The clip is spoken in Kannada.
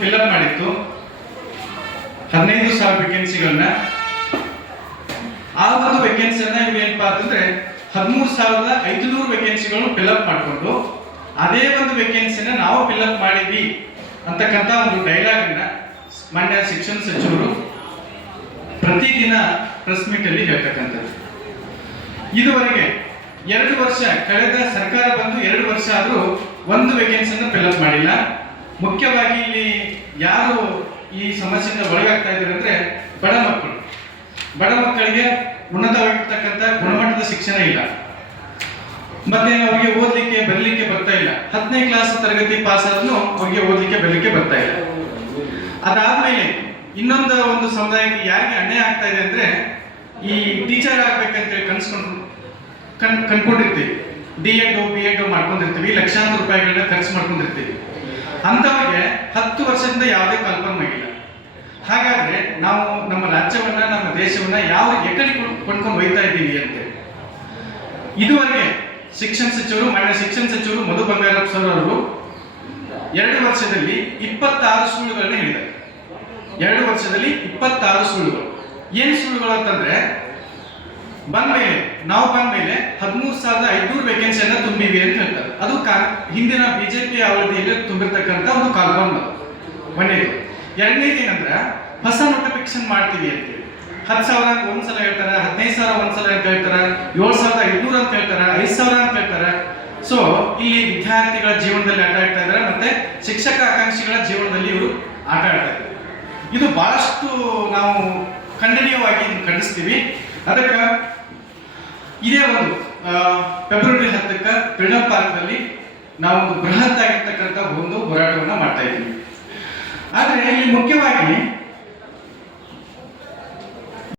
ಫಿಲ್ಅಪ್ ಮಾಡಿತ್ತು. ಹದಿನೈದು ಸಾವಿರ ವೇಕೆನ್ಸಿಗಳನ್ನ ಆ ಒಂದು ವೇಕೆನ್ಸಿಯನ್ನ ಇವ್ ಏನಪ್ಪಾ ಅಂತಂದ್ರೆ ಹದಿಮೂರು ಸಾವಿರದ ಐದುನೂರು ವೇಕೆನ್ಸಿಗಳನ್ನು ಫಿಲ್ಅಪ್ ಮಾಡಿಕೊಂಡು, ಅದೇ ಒಂದು ವೇಕೆನ್ಸಿನ ನಾವು ಫಿಲ್ಅಪ್ ಮಾಡಿದ್ವಿ ಅಂತಕ್ಕಂಥ ಒಂದು ಡೈಲಾಗ್ ಅನ್ನ ಮಾನ್ಯ ಶಿಕ್ಷಣ ಸಚಿವರು ಪ್ರತಿದಿನ ಪ್ರೆಸ್ ಮೀಟ್ ಅಲ್ಲಿ ಹೇಳ್ತಕ್ಕಂಥದ್ದು. ಇದುವರೆಗೆ ಎರಡು ವರ್ಷ, ಕಳೆದ ಸರ್ಕಾರ ಬಂದು ಎರಡು ವರ್ಷ ಆದರೂ ಒಂದು ವೇಕೆನ್ಸಿಯನ್ನು ಫಿಲ್ಅಪ್ ಮಾಡಿಲ್ಲ. ಮುಖ್ಯವಾಗಿ ಇಲ್ಲಿ ಯಾರು ಈ ಸಮಸ್ಯೆಯಿಂದ ಒಳಗಾಗ್ತಾ ಇದ್ದಾರೆ ಅಂದ್ರೆ ಬಡ ಮಕ್ಕಳು. ಬಡ ಮಕ್ಕಳಿಗೆ ಉನ್ನತವಾಗಿರ್ತಕ್ಕಂಥ ಗುಣಮಟ್ಟದ ಶಿಕ್ಷಣ ಇಲ್ಲ. ಮತ್ತೆ ಅವರಿಗೆ ಓದಲಿಕ್ಕೆ, ಬರಲಿಕ್ಕೆ ಬರ್ತಾ ಇಲ್ಲ. ಹತ್ತನೇ ಕ್ಲಾಸ್ ತರಗತಿ ಪಾಸ್ ಆದ್ರೂ ಅವರಿಗೆ ಓದಲಿಕ್ಕೆ, ಬರಲಿಕ್ಕೆ ಬರ್ತಾ ಇಲ್ಲ. ಅದಾದ್ಮೇಲೆ ಇನ್ನೊಂದು ಒಂದು ಸಮುದಾಯಕ್ಕೆ ಯಾರಿಗೆ ಅನ್ಯಾಯ ಆಗ್ತಾ ಇದೆ ಅಂದ್ರೆ ಈ ಟೀಚರ್ ಆಗ್ಬೇಕಂತೇಳಿ ಕನ್ಸ್ಕೊಂಡು ಕನ್, ಕನ್ಕೊಂಡಿರ್ತೀವಿ. ಡಿ ಎಡ್ ಬಿ ಎಡ್ ಮಾಡ್ಕೊಂಡಿರ್ತೀವಿ. ಲಕ್ಷಾಂತರ ರೂಪಾಯಿಗಳನ್ನ ಖರ್ಚು ಮಾಡ್ಕೊಂಡಿರ್ತೀವಿ. ಅಂಥವ್ರಿಗೆ ಹತ್ತು ವರ್ಷದಿಂದ ಯಾವುದೇ ಕಲ್ಪನೆ ಆಗಿಲ್ಲ ಹಾಗಾದ್ರೆ ನಾವು ನಮ್ಮ ರಾಜ್ಯವನ್ನ, ನಮ್ಮ ದೇಶವನ್ನ ಯಾವ ಎಕಡೆ ಕೊಂಡ್ಕೊಂಡು ಹೋಯ್ತಾ ಇದ್ದೀವಿ ಅಂತ? ಇದುವರೆಗೆ ಶಿಕ್ಷಣ ಸಚಿವರು, ಮಾನ್ಯ ಶಿಕ್ಷಣ ಸಚಿವರು ಮಧು ಬಂಗಾರಪ್ಪ ಸರ್ ಅವರು ಎರಡು ವರ್ಷದಲ್ಲಿ ಇಪ್ಪತ್ತಾರು ಸುಳ್ಳುಗಳನ್ನ ಹೇಳಿದ್ದಾರೆ. ಎರಡು ವರ್ಷದಲ್ಲಿ ಇಪ್ಪತ್ತಾರು ಸುಳ್ಳುಗಳು. ಏನ್ ಸುಳ್ಳುಗಳು ಅಂತಂದ್ರೆ, ಬಂದ್ಮೇಲೆ, ನಾವು ಬಂದ್ಮೇಲೆ ಹದಿಮೂರು ಸಾವಿರದ ಐದುನೂರು ವೇಕೆನ್ಸಿಯನ್ನ ತುಂಬಿವೆ ಅದು ಹಿಂದಿನ ಬಿಜೆಪಿ ಅವಧಿಯಲ್ಲಿ ತುಂಬಿರ್ತಕ್ಕಂಥ ಒಂದು ಕಾಲ್ಬನ್ ಒಂದೇದು. ಎರಡನೇದು ಏನಂದ್ರೆ, ಹೊಸ ನೋಟಿಫಿಕೇಶನ್ ಮಾಡ್ತೀವಿ ಅಂತೇಳಿ ಹತ್ತು ಸಾವಿರ ಅಂತ ಒಂದ್ಸಲ ಹೇಳ್ತಾರೆ, ಹದಿನೈದು ಸಾವಿರ ಒಂದ್ಸಲ ಅಂತ ಹೇಳ್ತಾರೆ, ಏಳು ಸಾವಿರದ ಐದ್ನೂರು ಅಂತ ಹೇಳ್ತಾರೆ, ಐದು ಸಾವಿರ ಅಂತ ಹೇಳ್ತಾರೆ. ಸೊ ಇಲ್ಲಿ ವಿದ್ಯಾರ್ಥಿಗಳ ಜೀವನದಲ್ಲಿ ಆಟ ಆಡ್ತಾ ಇದ್ದಾರೆ ಮತ್ತೆ ಶಿಕ್ಷಕ ಆಕಾಂಕ್ಷಿಗಳ ಜೀವನದಲ್ಲಿ ಇವರು ಆಟ ಆಡ್ತಾ ಇದ್ದಾರೆ ಇದು ಬಹಳಷ್ಟು ನಾವು ಖಂಡನೀಯವಾಗಿ ಖಂಡಿಸ್ತೀವಿ. ಅದಕ್ಕೆ ಇದೇ ಒಂದು ಫೆಬ್ರವರಿ ಹತ್ತಕ್ಕೆ ಫ್ರೀಡಮ್ ಪಾರ್ಕ್ನಲ್ಲಿ ನಾವು ಒಂದು ಬೃಹತ್ ಆಗಿರ್ತಕ್ಕಂಥ ಒಂದು ಹೋರಾಟವನ್ನು ಮಾಡ್ತಾ ಇದ್ದೀವಿ. ಆದರೆ ಇಲ್ಲಿ ಮುಖ್ಯವಾಗಿ